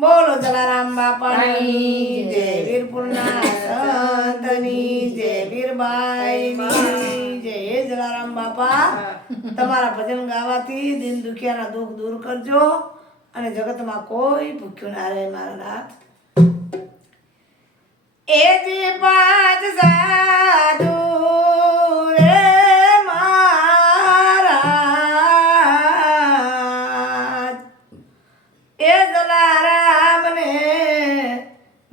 બોલો જલારામ બાપાની જય, વીરપુરના સંતની જય, વીરબાઈની જય. હે જલારામ બાપા, તમારા ભજન ગાવાથી દિન દુખિયાના દુઃખ દૂર કરજો અને જગતમાં કોઈ ભૂખ્યું ના રહે મારા નાથ. એ જી પાંચ સાધુ રે મહારાજ, એ જલારામને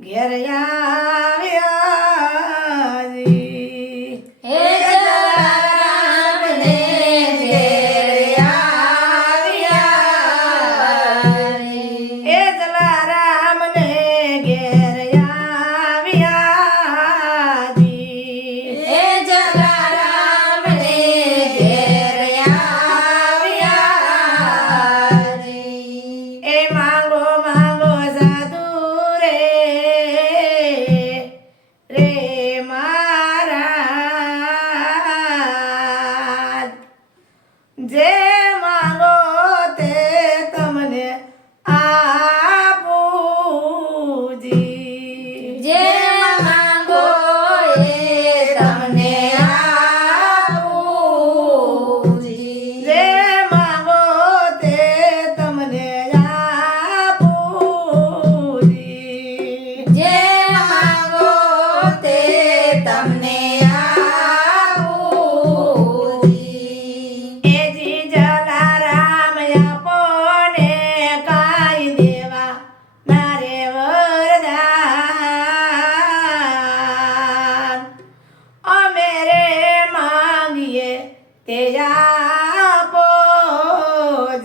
ઘેર આવ્યા જી. હે જલારામને ઘેર આવ્યા જી. એ જલારામને ઘેર આવ્યા જી. હે જલારામને ઘેર આવ્યા જી. એ માંગો માંગો સાધુ રે રે મહારાજ, જે માંગો તે તમને આપું જી. જે માંગો એ તમને આપું જી. જે માંગો તે તમને આપું જી. જે માંગો તે તમને આપું જી. એ જી જલારામ આપોને કાઈ દેવા મારે વરદાન, અમે રે માંગીએ તે આપો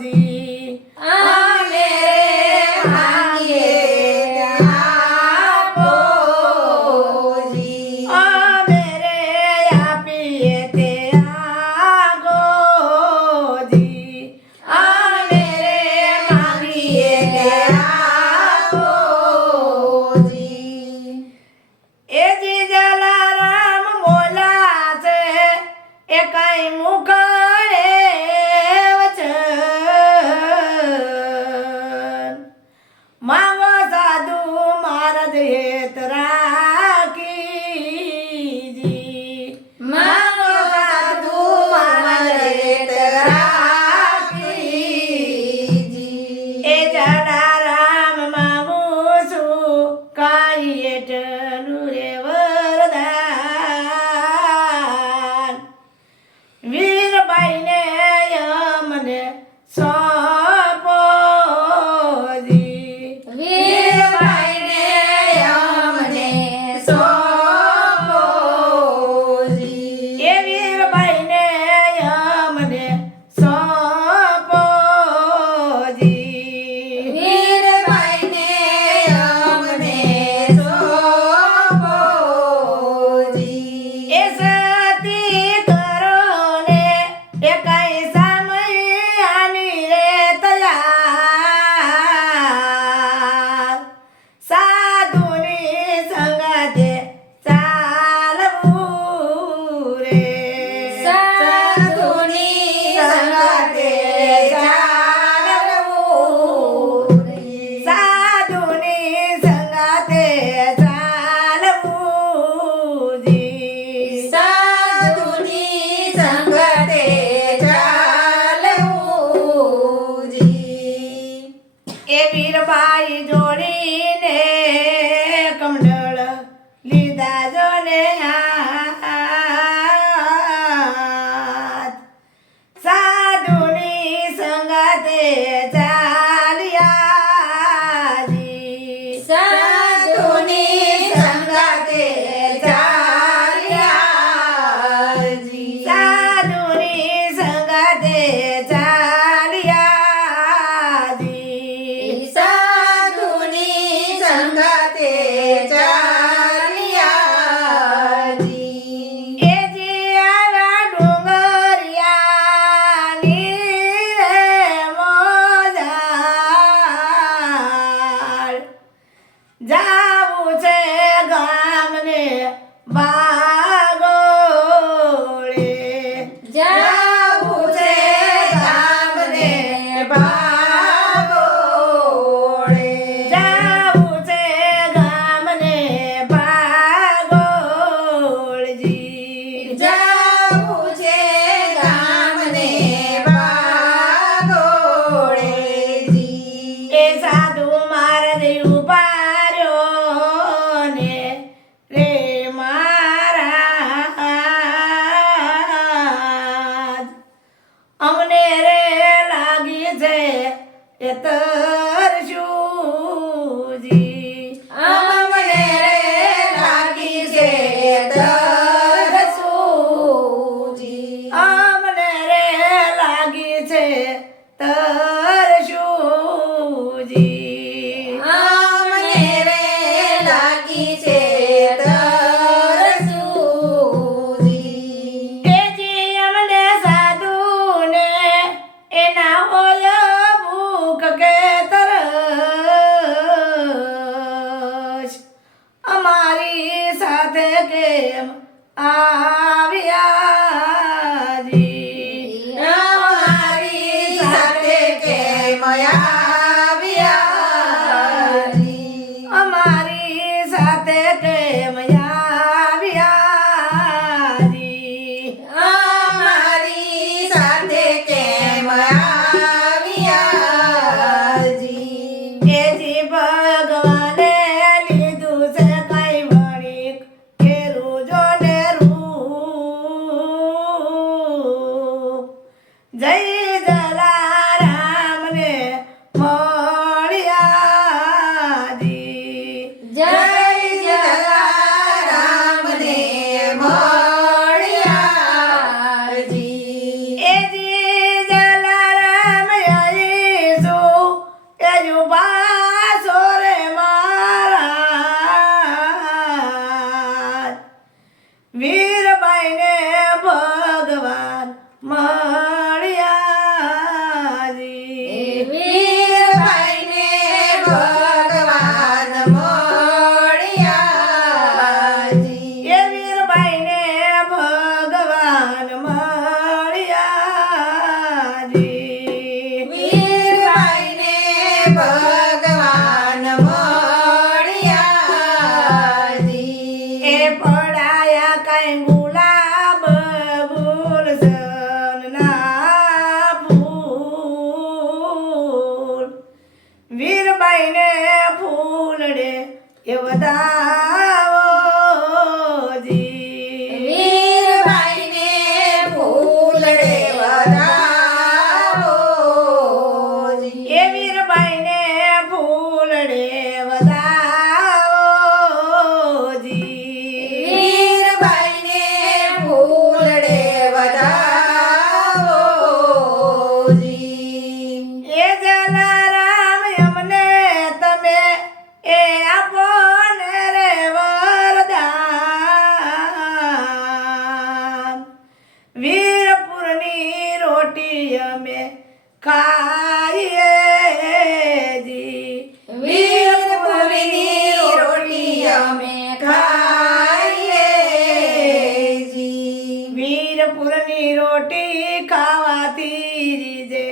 જી. અમે રે માંગીએ આપો જી. અમે રે આપીએ તે આગો જી. અમે રે માંગીએ આપો જી. એ જી જલારામ બોલા છે એ કઈ મુખડે વચન, માંગો સાધુ મહારાજ હેત રાખી જી. માંગો સાધુ મહારાજ રાખી જી. એ જલારામ માંગુ છું કાઈ એટલું રે વરદાન, વીરબાઈને અમને સોંપો જી. વીરબાઈને અમને સોંપો જી. એ વીરબાઈને અમને સોંપો જી. વીરબાઈને અમને સોંપો જી. એ સતી કરો ને એ કઈ સમય આની રે તૈયાર, સાધુની સંગાતે ચાલવું રે. સાધુની સંગાતે ચાલવું રે. સાધુની સંગાતે ચાલવું જી. સાધુની સંગાતે ચાલવું જી. એ વીરબાઈ જોડીને કમંડળ લીધા જોને હાથ, સાધુની સંગાતે ચાલ્યા જી. સાધુની સંગાતે ચાલ્યા જી. સાધુની સંગાતે ચાલ્યા જી. સાધુની સંગાતે ચાલ્યા જી. એ જી આવ્યા ડુંગરિયાની રે મોજાળ, જાવું છે ગામને બાગોળે. જાવું છે ગામને ભાગોળે. એજી ભગવાને લીધું છે કઈ વળી કેરું જો ને રૂપ જય જલારામને મળ્યાજી જય જલારામને મળ્યાજી. એજી જલારામ આઈશું એજુ બાસો રે મહારાજ વીરબાઈને ભગવાન મળ્યાજી વીરભાઈને ભગવાન મળ્યાજી. એ વીરબાઈને ભગવાન મળ્યાજી વીરભાઈને ભગવાન મળ્યાજી. એ પડાયા કઈ ગુલાબ ગુલશનના ફૂલ વીરબાઈને ફૂલડે એ વધાવોજી વીરભાઈને ફૂલડે વધાવોજી. એ વીરબાઈને ફૂલડે વધાવોજી વીરભાઈને ફૂલડે વધાવોજી. એ જલારામ અમને તમે એ આપો ને રે વરદાન વીરપુરની રોટી અમે ખાઈએ જી વીરપુરની રોટી અમે ખાઈએ જી. વીરપુરની રોટી ખાવાથી રીજે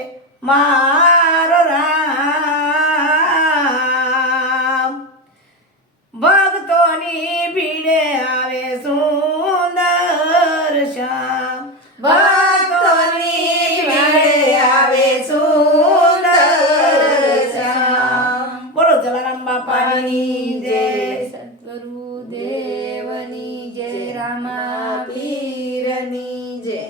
મારો રામ ભક્તોની ભીડે આવે સુંદર શ્યામ ભક્તોની ભીડે આવે સુંદર શ્યામ. બોલો જલારામ બાપાની જય સદગુરુ દેવની જય રામા પીરની જય.